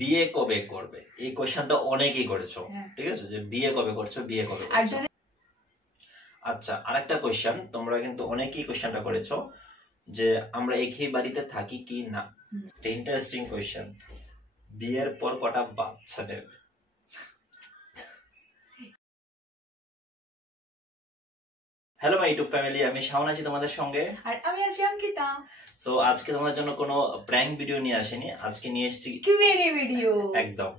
বিয়ে কবে করবে, এই কোশ্চেনটা অনেকেই করেছো। ঠিক আছে, যে বিয়ে কবে করছো, বিয়ে কবে করছো। আচ্ছা, আরেকটা কোশ্চেন, তোমরা কিন্তু অনেকেই কোশ্চেনটা করেছো যে আমরা একই বাড়িতে থাকি কি না। একটা ইন্টারেস্টিং কোশ্চেন, বিয়ের পর কটা বাচ্চা নেবে। হ্যালো মাই ইউটিউব ফ্যামিলি, আমি শাওন আছি তোমাদের সঙ্গে, আর আমি আছি অঙ্কিতা। সো আজকে তোমাদের জন্য কোনো প্র্যাঙ্ক ভিডিও নিয়ে আসিনি, আজকে নিয়ে এসেছি কিউএনএ ভিডিও। একদম।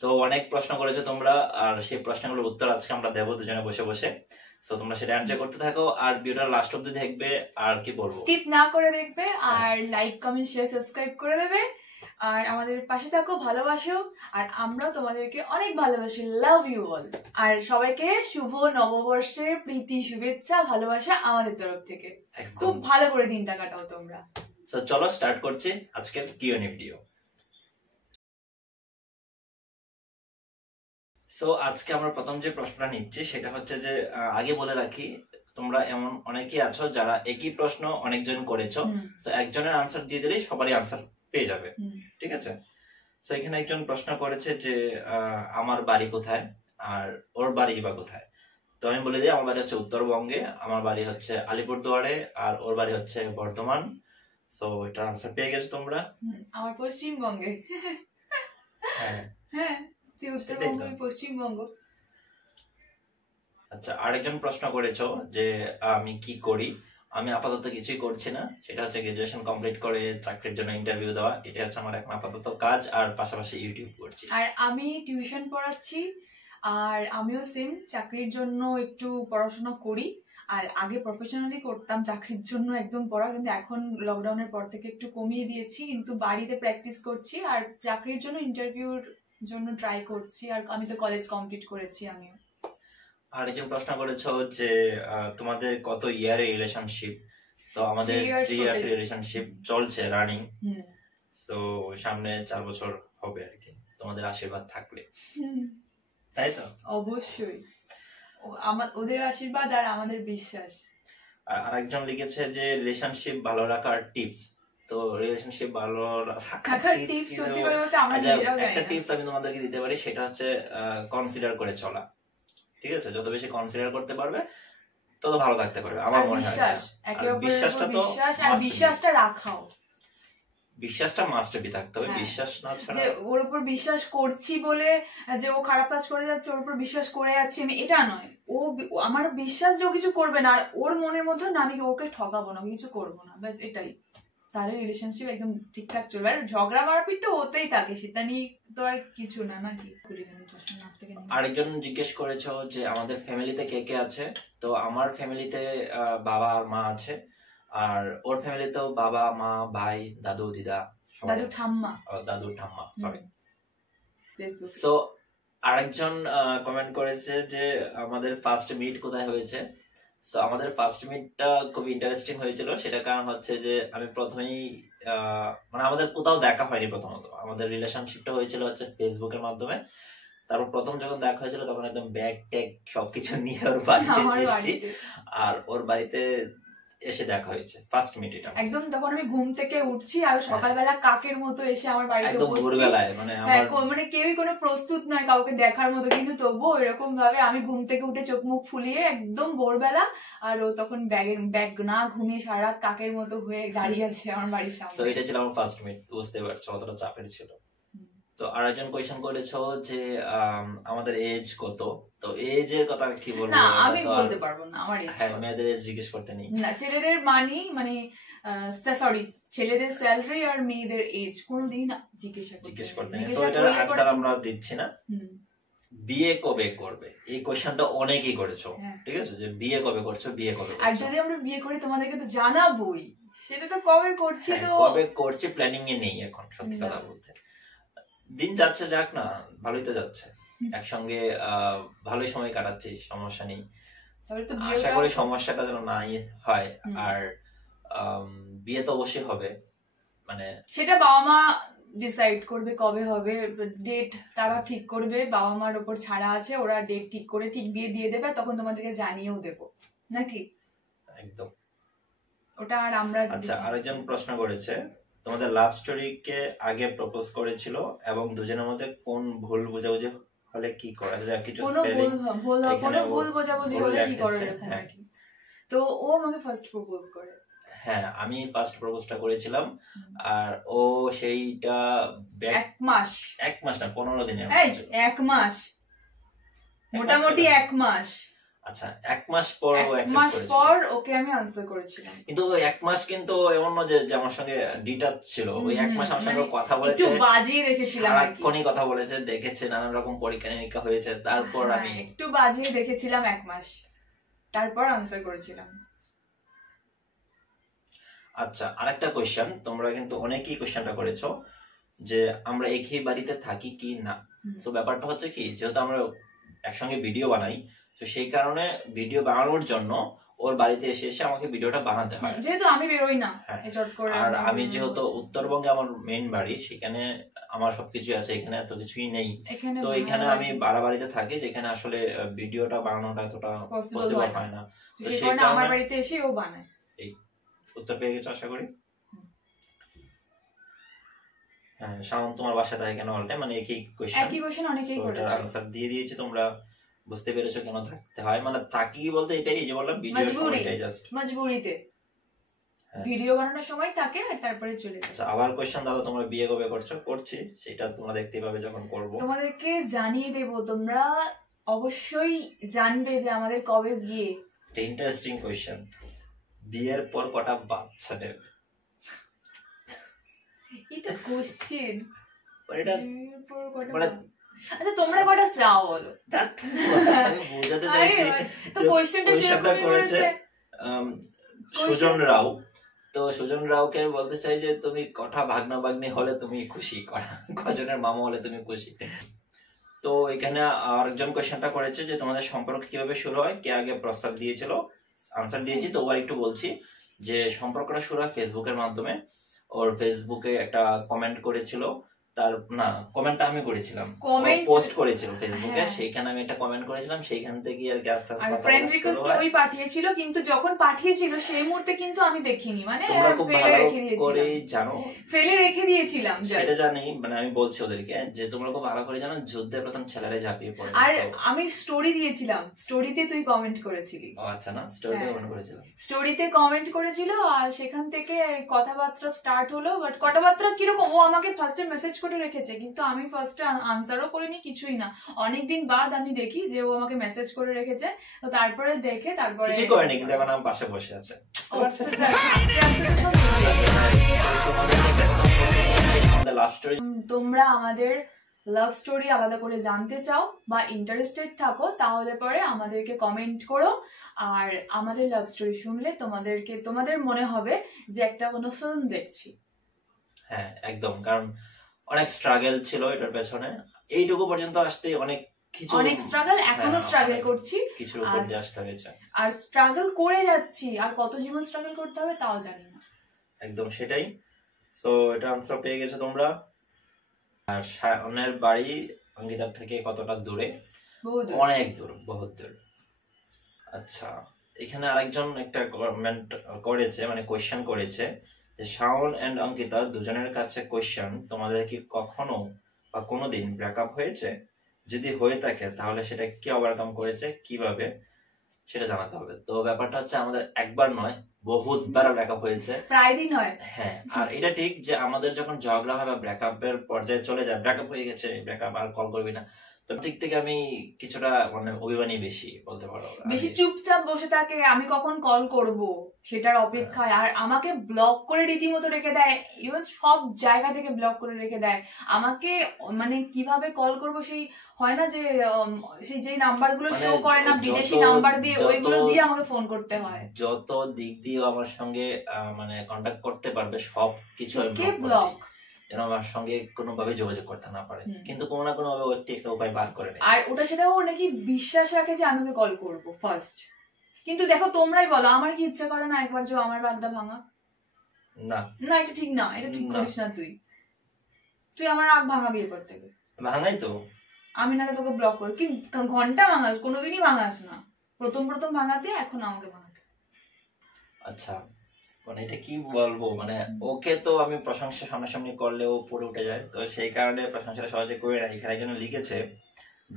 সো অনেক প্রশ্ন করেছো তোমরা, আর সেই প্রশ্নগুলোর উত্তর আজকে আমরা দেবো দুজনে বসে বসে। সো তোমরা সেটা অ্যানসার করতে থাকো, আর ভিডিওটা লাস্ট অবধি দেখবে। আর কি বলবো, স্কিপ না করে দেখবে, আর লাইক কমেন্ট শেয়ার সাবস্ক্রাইব করে দেবে, আর আমাদের পাশে থাকো, ভালোবাসো, আর আমরা তোমাদেরকে অনেক ভালোবাসি। Love you all. আর সবাইকে শুভ নববর্ষের প্রীতি শুভেচ্ছা ভালোবাসা আমাদের তরফ থেকে। খুব ভালো করে দিনটা কাটাও তোমরা। সো চলো স্টার্ট করছি আজকের কিউএনএ ভিডিও। সো আজকে আমরা প্রথম যে প্রশ্নটা নিচ্ছি সেটা হচ্ছে যে, আগে বলে রাখি, তোমরা এমন অনেকেই আছো যারা একই প্রশ্ন অনেকজন করেছো, তো একজনের আনসার দিয়ে দিলেই সবারই আনসার পেয়ে যাবে। ঠিক আছে, তো এখানে একজন প্রশ্ন করেছে যে আমার বাড়ি কোথায় আর ওর বাড়ি বা কোথায়। তো আমি বলে দিই, আমার বাড়ি হচ্ছে উত্তরবঙ্গে, আমার বাড়ি হচ্ছে আলিপুরদুয়ারে, আর ওর বাড়ি হচ্ছে বর্ধমান। সো এটার আনসার পেয়ে গেছো তোমরা। আমার পশ্চিমবঙ্গে। হ্যাঁ হ্যাঁ, তুই উত্তরবঙ্গ, পশ্চিমবঙ্গ। আচ্ছা, আরেকজন প্রশ্ন করেছো যে আমি কি করি। আমি আপাতত কিছুই করছি না, সেটা হচ্ছে গ্রাজুয়েশন কমপ্লিট করে চাকরির জন্য ইন্টারভিউ দেওয়া, এটা হচ্ছে আমার এখন আপাতত কাজ, আর পাশাপাশি ইউটিউব করছি। আর আমি টিউশন পড়াচ্ছি, আর আমিও সেম চাকরির জন্য একটু পড়াশোনা করি। আর আগে প্রফেশনালি করতাম চাকরির জন্য একদম পড়া, কিন্তু এখন লকডাউনের পর থেকে একটু কমিয়ে দিয়েছি, কিন্তু বাড়িতে প্র্যাকটিস করছি, আর চাকরির জন্য ইন্টারভিউর জন্য ট্রাই করছি। আর আমি তো কলেজ কমপ্লিট করেছি আমিও। আর একজন প্রশ্ন করেছো যে তোমাদের কত ইয়ারের রিলেশনশিপ। তো আমাদের 3 ইয়ার্স রিলেশনশিপ চলছে রানিং। তো সামনে 4 বছর হবে আর কি, তোমাদের আশীর্বাদ থাকলে। তাই তো? অবশ্যই, ওদের আশীর্বাদ আর আমাদের বিশ্বাস। আর আরেকজন লিখেছে যে রিলেশনশিপ ভালো রাখার টিপস। তো রিলেশনশিপ ভালো রাখার টিপস, সত্যি করে বলতে আমরা একটা টিপস আমি তোমাদেরকে দিতে পারি, সেটা হচ্ছে কনসিডার করে চলা। ঠিক আছে, যত বেশি কনসিডার করতে পারবে তত ভালো থাকতে পারবে আমার মনে হয়। বিশ্বাসটা তো, বিশ্বাসটা রাখাও, বিশ্বাসটা মাস্ট বি থাকতে হবে। বিশ্বাস না ছাড়া, যে ওর উপর বিশ্বাস করছি বলে যে ও খারাপ কাজ করে যাচ্ছে, ওর উপর বিশ্বাস করে যাচ্ছি আমি, এটা নয়। ও আমার বিশ্বাস যে ও কিছু করবে না, আর ওর মনের মধ্যে না আমি ওকে ঠকাবো না, কিছু করবো না, ব্যাস এটাই। তাহলে রিলেশনশিপ একদম ঠিকঠাক চলবে। আর ঝগড়া মারপিট তো হতেই থাকে, সেটা নিয়ে তো আর কিছু না নাকি। আরেকজন জিজ্ঞেস করেছো যে আমাদের ফ্যামিলিতে কে কে আছে। তো আমার ফ্যামিলিতে বাবা আর মা আছে, আর ওর ফ্যামিলিতেও বাবা মা ভাই দাদু দিদা, দাদু ঠাম্মা, সরি। তো আরেকজন কমেন্ট করেছে যে আমাদের ফার্স্ট মিট কোথায় হয়েছে। তো আমাদের ফার্স্ট মিটটা খুব ইন্টারেস্টিং হয়েছিল, সেটা কারণ হচ্ছে যে আমি প্রথমেই মানে আমাদের কোথাও দেখা হয়নি। প্রথমত আমাদের রিলেশনশিপটা হয়েছিল হচ্ছে ফেসবুকের মাধ্যমে। তারপর প্রথম যখন দেখা হয়েছিল তখন একদম ব্যাগ ট্যাগ সবকিছু নিয়ে ওর বাড়িতে এসেছি, আর ওর বাড়িতে এসে দেখা হয়েছে ফার্স্ট মিট। এটা একদম তখন আমি ঘুম থেকে উঠছি, আর সকালবেলা কাকের মতো এসে আমার বাড়িতে একদম ভোরবেলায়, মানে কেউই কোনো প্রস্তুত নয় কাউকে দেখার মতো, কিন্তু তবুও এরকম ভাবে আমি ঘুম থেকে উঠে চোখ মুখ ফুলিয়ে একদম ভোরবেলা, আর ও তখন ব্যাগ না ঘুমিয়ে সারা রাত কাকের মতো হয়ে দাঁড়িয়ে আছে আমার বাড়ির সামনে। তো এটা ছিল আমার ফার্স্ট মিট, বুঝতে পারছো কতটা চাপের ছিল। তো আরেকজন কোয়েশ্চেন করেছো যে আমাদের এজ কত। তো এজ এর কথা কি বলবো, না আমি বলতে পারবো না আমার এজ। হ্যাঁ, মেয়েদের এজ জিজ্ঞেস করতে নেই না, ছেলেদের মানে সরি, ছেলেদের স্যালারি আর মেয়েদের এজ কোনোদিন জিজ্ঞেস করতে নেই। তো এটার আনসার আমরা দিচ্ছি না। বিয়ে কবে করবে, এই কোশ্চেনটা অনেকেই করেছো। ঠিক আছে, যে বিয়ে কবে করছো, বিয়ে কবে করছো। আর যদি আমরা বিয়ে করি তোমাদেরকে তো জানাবোই, সেটা তো কবে করছি, তো কবে করছি প্ল্যানিং এ নেই এখন, সত্যি কথা বলতে। দিন যাচ্ছে, যাক না, ভালোই তো যাচ্ছে, একসঙ্গে ভালোই সময় কাটাচ্ছি, সমস্যা নেই। আশা করি সমস্যাটা যেন না হয়। আর বিয়ে তো অবশ্যই হবে, মানে সেটা বাবা মা ডিসাইড করবে কবে হবে, ডেট তারা ঠিক করবে, বাবা মার উপর ছাড়া আছে, ওরা ডেট ঠিক করে ঠিক বিয়ে দিয়ে দেবে, তখন তোমাদেরকে জানিয়েও দেবো নাকি। একদম, ওটা আর আমরা। আচ্ছা, আরেকজন প্রশ্ন করেছে তোমাদের লাভ স্টোরিকে আগে প্রপোজ করেছিল এবং দুজনের মধ্যে কোন ভুল বোঝাবুঝি হলে কি করা যায়, কিছু স্পেলিং কোনো ভুল বোঝাবুঝি হলে কি করে এরকম আর কি। তো ও আমাকে ফার্স্ট প্রপোজ করে। হ্যাঁ, আমি ফার্স্ট প্রপোজটা করেছিলাম, আর ও সেইটা 1 মাস না 15 দিনে। 1 মাস, মোটামুটি 1 মাস। আচ্ছা, 1 মাস পর ও অ্যাকসেপ্ট করেছিল। 1 মাস পর ওকে আমি আনসার করেছিলাম। কিন্তু 1 মাস কিন্তু এমন না যে আমার সঙ্গে ডিটাচ ছিল। ওই 1 মাস আমার সঙ্গে কথা বলেছে, একটু বাজিয়ে রেখেছিলাম আর কি। সারাক্ষণই কথা বলেছে, দেখেছে, নানান রকম পরীক্ষা নিরীক্ষা হয়েছে, তারপর আমি একটু বাজিয়ে দেখেছিলাম 1 মাস, তারপর আনসার করেছিলাম। আচ্ছা, আরেকটা কোশ্চেন, তোমরা কিন্তু অনেকেই কোশ্চেনটা করেছো যে আমরা একই বাড়িতে থাকি কি না। তো ব্যাপারটা হচ্ছে কি, যেহেতু আমরা একসঙ্গে ভিডিও বানাই, তো সেই কারণে ভিডিও বানানোর জন্য ওর বাড়িতে এসে এসে আমাকে ভিডিওটা বানাতে হয়, যেহেতু আমি বেরোই না। আর আমি যেহেতু উত্তরবঙ্গে আমার মেইন বাড়ি, সেখানে আমার সবকিছু আছে, এখানে এত কিছুই নেই। তো এখানে আমি বাড়িতে থাকি, যেখানে আসলে ভিডিওটা বানানোটা এতটা পসিবল হয় না। তো সেই কারণে আমার বাড়িতে এসে ও বানায়। এই উত্তর পেয়ে গেছো আশা করি। হ্যাঁ, শাওন তোমার বাসা থাকে কেন অলটাইম, মানে একই কোশ্চেন অনেকেই করেছে, আনসার দিয়ে দিয়েছি, তোমরা বুঝতে পেরেছো কেন থাকতে হয়। মানে থাকি বলতে এটাই যে বললাম, ভিডিও সময়টাই জাস্ট মজবুরিতে ভিডিও বানানোর সময় থাকে, আর তারপরে চলে যায়। আচ্ছা, আবার কোশ্চেন দাদা, তোমরা বিয়ে কবে করছো? করছি, সেটা তোমরা দেখতে পাবে যখন করব, তোমাদেরকে জানিয়ে দেব। তোমরা অবশ্যই জানবে যে আমাদের কবে বিয়ে। একটা ইন্টারেস্টিং কোশ্চেন, বিয়ের পর কটা বাচ্চা নেবে? এটা কোশ্চেন, এটা মানে আচ্ছা তোমরা কটা চাও বলো? আমি বোঝাতে চাইছি, তো কোশ্চেনটা সেরকমই করেছে সুজন রাও। তো সুজন রাওকে বলতে চাই যে তুমি কটা ভাগনা ভাগ্নি হলে তুমি খুশি, কজনের মামা হলে তুমি খুশি। তো এখানে আরেকজন কোশ্চেনটা করেছে যে তোমাদের সম্পর্ক কিভাবে শুরু হয়, কে আগে প্রস্তাব দিয়েছিল। আনসার দিয়েছি, তো ওবার একটু বলছি যে সম্পর্কটা শুরু হয় ফেসবুকের মাধ্যমে। ওর ফেসবুকে একটা কমেন্ট করেছিল, তার না কমেন্টটা আমি করেছিলাম, পোস্ট করেছিল ফেসবুকে, সেইখানে আমি একটা কমেন্ট করেছিলাম, সেইখান থেকে আর গ্যাস টাস আর ফ্রেন্ড রিকোয়েস্ট ওই পাঠিয়েছিল, কিন্তু যখন পাঠিয়েছিল সেই মুহূর্তে কিন্তু আমি দেখিনি, মানে তোমরা খুব ভালো করে জানো, ফেলে রেখে দিয়েছিলাম, সেটা জানি, মানে আমি বলছি ওদেরকে যে তোমরা খুব ভালো করে জানো যুদ্ধে প্রথম ছেলেরা ঝাঁপিয়ে পড়ে। আর আমি স্টোরি দিয়েছিলাম, স্টোরিতে তুই কমেন্ট করেছিলি। ও আচ্ছা, না স্টোরিতে কমেন্ট করেছিল, স্টোরিতে কমেন্ট করেছিল, আর সেখান থেকে কথাবার্তা স্টার্ট হলো। বাট কথাবার্তা কিরকম, ও আমাকে ফার্স্টে মেসেজ করে রেখেছে, কিন্তু আমি ফার্স্টে আনসারও করিনি, কিছুই না। অনেকদিন বাদ আমি দেখি যে ও আমাকে মেসেজ করে রেখেছে, তো তারপরে দেখে তারপরে কিছু করেনি, কিন্তু এখন আমার পাশে বসে আছে। তোমরা আমাদের লাভ স্টোরি আলাদা করে জানতে চাও বা ইন্টারেস্টেড থাকো, তাহলে পরে আমাদেরকে কমেন্ট করো। আর আমাদের লাভ স্টোরি শুনলে তোমাদের মনে হবে যে একটা কোনো ফিল্ম দেখছি। হ্যাঁ একদম, কারণ অনেক স্ট্রাগল ছিল এটার পেছনে, এইটুকু পর্যন্ত আসতে অনেক স্ট্রাগল, এখনো স্ট্রাগল করছি, কিছুর উপর দিয়ে আসতে হয়েছে, আর স্ট্রাগল করে যাচ্ছি, আর কত জীবন স্ট্রাগল করতে হবে তাও জানি না। একদম সেটাই। সো এটা আনসার পেয়ে গেছো তোমরা। আর শায়নের বাড়ি অঙ্কিতার থেকে কতটা দূরে? অনেক দূর, বহুত দূর। আচ্ছা, এখানে আরেকজন একটা কমেন্ট করেছে, মানে কোয়েশ্চেন করেছে যে শাওন এন্ড অঙ্কিতা দুজনের কাছে কোয়েশ্চেন, তোমাদের কি কখনো বা কোনোদিন ব্রেকআপ হয়েছে? যদি হয়ে থাকে তাহলে সেটা কে ওভারকাম করেছে, কিভাবে, সেটা জানাতে হবে। তো ব্যাপারটা হচ্ছে আমাদের একবার নয়, বহুতবার ব্রেকআপ হয়েছে, প্রায় দিন হয়। হ্যাঁ, আর এটা ঠিক যে আমাদের যখন ঝগড়া হয় বা ব্রেকআপের পর্যায়ে চলে যায়, ব্রেকআপ হয়ে গেছে, ব্রেকআপ আর কল করবি না, তো ঠিক থেকে আমি কিছুটা মানে অভিমানী বেশি বলতে পারো, বেশি চুপচাপ বসে থাকে, আমি কখন কল করব সেটার অপেক্ষায়। আর আমাকে ব্লক করে রীতিমতো রেখে দেয়, ইভেন সব জায়গা থেকে ব্লক করে রেখে দেয় আমাকে। মানে কিভাবে কল করব, সেই হয় না যে সেই যে নাম্বারগুলো শো করে না, বিদেশি নাম্বার দিয়ে, ওইগুলো দিয়ে আমাকে ফোন করতে হয়। যত দিক দিয়ে আমার সঙ্গে মানে কন্টাক্ট করতে পারবে সব কিছু ব্লক, যেন আমার সঙ্গে কোনোভাবে যোগাযোগ করতে না পারে, কিন্তু কোনো না কোনো ভাবে একটা উপায় বার করে নেয়। আর ওটা সেটাও নাকি বিশ্বাস রাখে যে আমি ওকে কল করবো ফার্স্ট। কিন্তু দেখো তোমরাই বলো, আমার কি ইচ্ছা করে না একবার যে আমার রাগটা ভাঙা? না না, এটা ঠিক না, এটা ঠিক করিস না। তুই আমার রাগ ভাঙাবি এরপর থেকে। ভাঙাই তো আমি, নাহলে তোকে ব্লক করি। কি ঘন্টা ভাঙাস? কোনোদিনই ভাঙাস না। প্রথম ভাঙাতে, এখন আমাকে ভাঙাতে। আচ্ছা, মানে এটা কি বলবো, মানে ওকে তো আমি প্রশংসা সামনাসামনি করলেও পড়ে উঠে যায়, তো সেই কারণে প্রশংসাটা সহজে করে না। এখানে একজন লিখেছে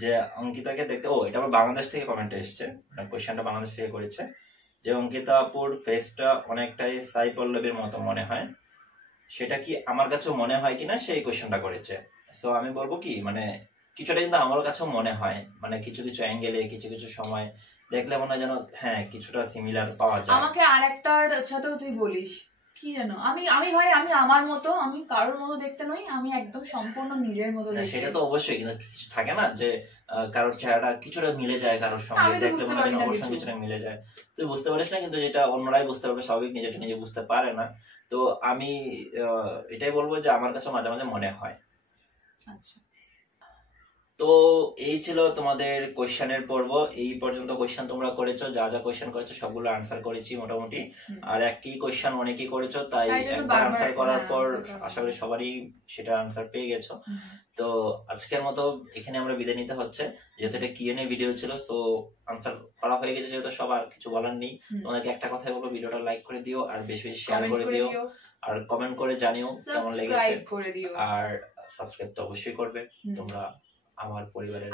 যে অঙ্কিতাকে দেখতে, এটা আবার বাংলাদেশ থেকে কমেন্টে এসছে, মানে কোয়েশ্চেনটা বাংলাদেশ থেকে করেছে, যে অঙ্কিতা আপুর ফেসটা অনেকটাই সাই পল্লবীর মতো মনে হয়, সেটা কি আমার কাছেও মনে হয় কিনা, সেই কোয়েশ্চেনটা করেছে। সো আমি বলবো কি, মানে কিছুটা কিন্তু আমার কাছেও মনে হয়, মানে কিছু কিছু অ্যাঙ্গেলে কিছু কিছু সময় দেখলে মনে হয় যেন হ্যাঁ কিছুটা সিমিলার পাওয়া যায়। আমাকে আরেকটার সাথেও তুই বলিস কি জানো, আমি ভাই আমি আমার মতো, আমি কারোর মতো দেখতে নই, আমি একদম সম্পূর্ণ নিজের মতো দেখতে। সেটা তো অবশ্যই, কিন্তু কিছু থাকে না যে কারোর চেহারাটা কিছুটা মিলে যায় কারোর সঙ্গে, দেখলে মনে হয় অবশ্যই কিছুটা মিলে যায়, তুই বুঝতে পারিস না, কিন্তু যেটা অন্যরাই বুঝতে পারবে স্বাভাবিক, নিজেটা নিজে বুঝতে পারে না। তো আমি এটাই বলবো যে আমার কাছে মাঝে মাঝে মনে হয়। আচ্ছা, তো এই ছিল তোমাদের কোয়েশ্চেনের পর্ব। এই পর্যন্ত কোয়েশ্চেন তোমরা করেছো, যা যা কোয়েশ্চেন করেছো সবগুলো আনসার করেছি মোটামুটি। আর একই কোয়েশ্চেন অনেকেই করেছো, তাই একবার আনসার করার পর আশা করি সবারই সেটা আনসার পেয়ে গেছো। তো আজকের মতো এখানে আমরা বিদায় নিতে হচ্ছে, যেহেতু এটা কিএনএ ভিডিও ছিল, সো আনসার করা হয়ে গেছে যেহেতু সবার কিছু বলার নেই। তোমাদেরকে একটা কথাই বলবো, ভিডিওটা লাইক করে দিও আর বেশি বেশি শেয়ার করে দিও, আর কমেন্ট করে জানিও কেমন লেগেছে, আর সাবস্ক্রাইব তো অবশ্যই করবে। তোমরা আমার পরিবারের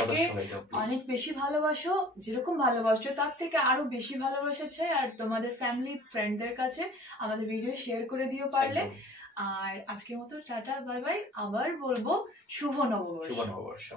সদস্য হয়ে যাও, অনেক বেশি ভালোবাসো, যেরকম ভালোবাসো তার থেকে আরো বেশি ভালোবাসা চাই। আর তোমাদের ফ্যামিলি ফ্রেন্ডদের কাছে আমাদের ভিডিও শেয়ার করে দিও পারলে। আর আজকের মতো টাটা বাই বাই, আবার বলবো শুভ নববর্ষ। শুভ নববর্ষ।